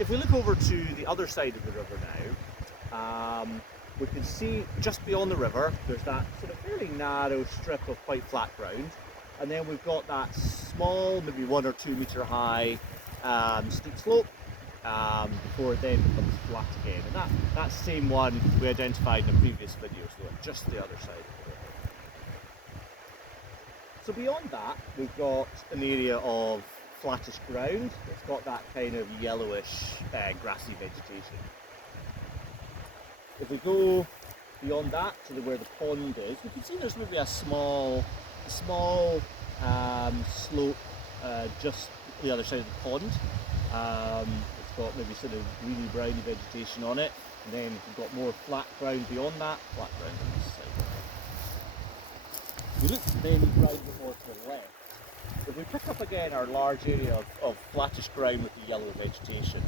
If we look over to the other side of the river now, we can see just beyond the river there's that sort of fairly narrow strip of quite flat ground, and then we've got that small, maybe 1 or 2 metre high steep slope before it then becomes flat again. And that same one we identified in a previous video, so just the other side of the river. So beyond that we've got an area of flattish ground. It's got that kind of yellowish grassy vegetation. If we go beyond that to where the pond is, we can see there's maybe a small slope just the other side of the pond. It's got maybe sort of greeny browny vegetation on it, and then we've got more flat ground beyond that, flat ground on this side. We look then right a bit more to the left. If we pick up again our large area of flattish ground with the yellow vegetation,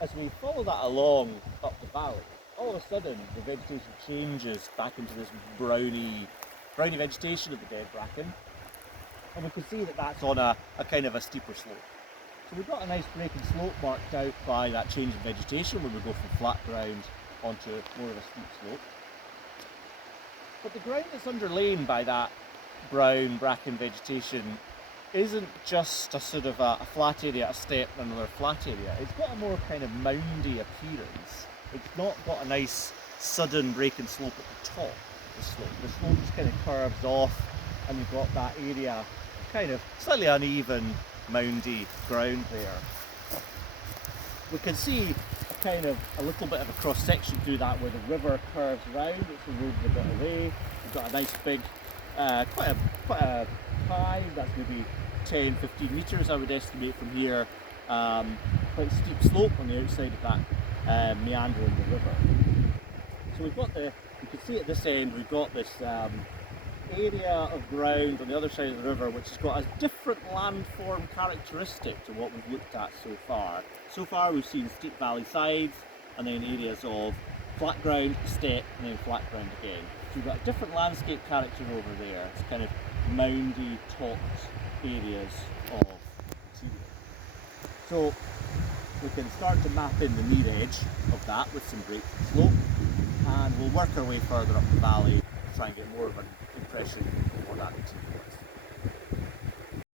as we follow that along up the valley, all of a sudden the vegetation changes back into this browny vegetation of the dead bracken, and we can see that that's on a kind of a steeper slope. So we've got a nice breaking slope marked out by that change in vegetation when we go from flat ground onto more of a steep slope. But the ground that's underlain by that brown bracken vegetation isn't just a sort of a flat area, a step, and another flat area. It's got a more kind of moundy appearance. It's not got a nice sudden breaking slope at the top of the slope. The slope just kind of curves off, and you've got that area of kind of slightly uneven, moundy ground there. We can see a little bit of a cross section through that where the river curves round. It's eroded a bit away. We've got a nice big, quite a high, that's maybe 10-15 metres I would estimate from here, quite steep slope on the outside of that meander in the river. So we've got you can see at this end we've got this area of ground on the other side of the river which has got a different landform characteristic to what we've looked at so far. So far we've seen steep valley sides and then areas of flat ground, step, and then flat ground again. So we've got a different landscape character over there. It's kind of moundy, topped areas of material. So we can start to map in the near edge of that with some break slope, and we'll work our way further up the valley to try and get more of an impression of what that material is.